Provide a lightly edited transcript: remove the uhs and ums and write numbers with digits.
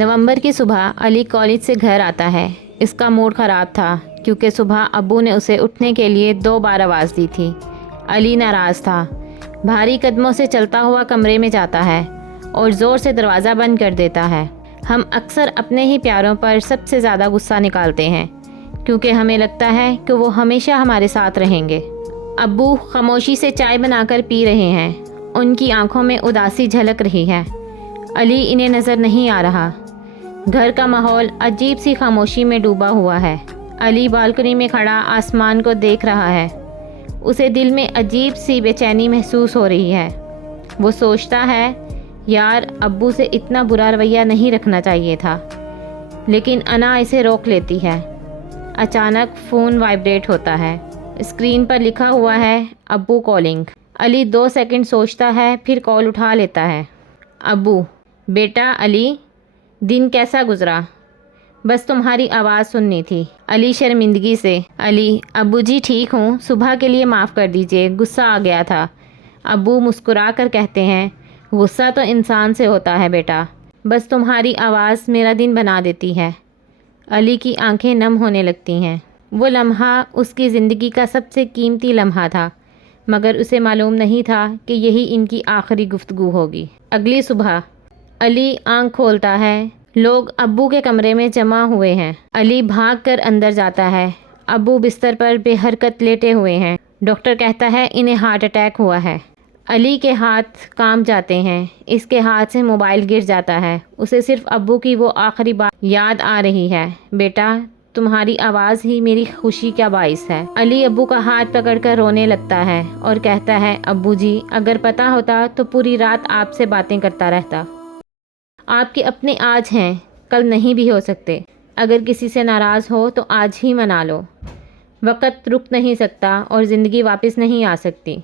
नवंबर की सुबह अली कॉलेज से घर आता है। इसका मूड ख़राब था क्योंकि सुबह अब्बू ने उसे उठने के लिए 2 बार आवाज़ दी थी। अली नाराज़ था। भारी कदमों से चलता हुआ कमरे में जाता है और ज़ोर से दरवाज़ा बंद कर देता है। हम अक्सर अपने ही प्यारों पर सबसे ज़्यादा गुस्सा निकालते हैं क्योंकि हमें लगता है कि वो हमेशा हमारे साथ रहेंगे। अब्बू खामोशी से चाय बनाकर पी रहे हैं। उनकी आंखों में उदासी झलक रही है। अली इन्हें नज़र नहीं आ रहा। घर का माहौल अजीब सी खामोशी में डूबा हुआ है। अली बालकनी में खड़ा आसमान को देख रहा है। उसे दिल में अजीब सी बेचैनी महसूस हो रही है। वो सोचता है, यार अब्बू से इतना बुरा रवैया नहीं रखना चाहिए था, लेकिन अना इसे रोक लेती है। अचानक फ़ोन वाइब्रेट होता है। स्क्रीन पर लिखा हुआ है अब्बू कॉलिंग। अली 2 सेकंड सोचता है, फिर कॉल उठा लेता है। अब्बू। बेटा अली, दिन कैसा गुजरा? बस तुम्हारी आवाज़ सुननी थी। अली शर्मिंदगी से। अली। अब्बू जी ठीक हूँ, सुबह के लिए माफ़ कर दीजिए, गुस्सा आ गया था। अब्बू मुस्कुरा कर कहते हैं, गुस्सा तो इंसान से होता है बेटा, बस तुम्हारी आवाज़ मेरा दिन बना देती है। अली की आंखें नम होने लगती हैं। वो लम्हा उसकी ज़िंदगी का सबसे कीमती लम्हा था, मगर उसे मालूम नहीं था कि यही इनकी आखिरी गुफ्तगू होगी। अगली सुबह अली आंख खोलता है। लोग अब्बू के कमरे में जमा हुए हैं। अली भागकर अंदर जाता है। अब्बू बिस्तर पर बेहरकत लेटे हुए हैं। डॉक्टर कहता है इन्हें हार्ट अटैक हुआ है। अली के हाथ कांप जाते हैं। इसके हाथ से मोबाइल गिर जाता है। उसे सिर्फ अब्बू की वो आखिरी बात याद आ रही है, बेटा तुम्हारी आवाज़ ही मेरी खुशी का बाइस है। अली अब्बू का हाथ पकड़कर रोने लगता है और कहता है, अब्बू जी अगर पता होता तो पूरी रात आपसे बातें करता रहता। आपके अपने आज हैं, कल नहीं भी हो सकते। अगर किसी से नाराज़ हो तो आज ही मना लो। वक़्त रुक नहीं सकता और ज़िंदगी वापस नहीं आ सकती।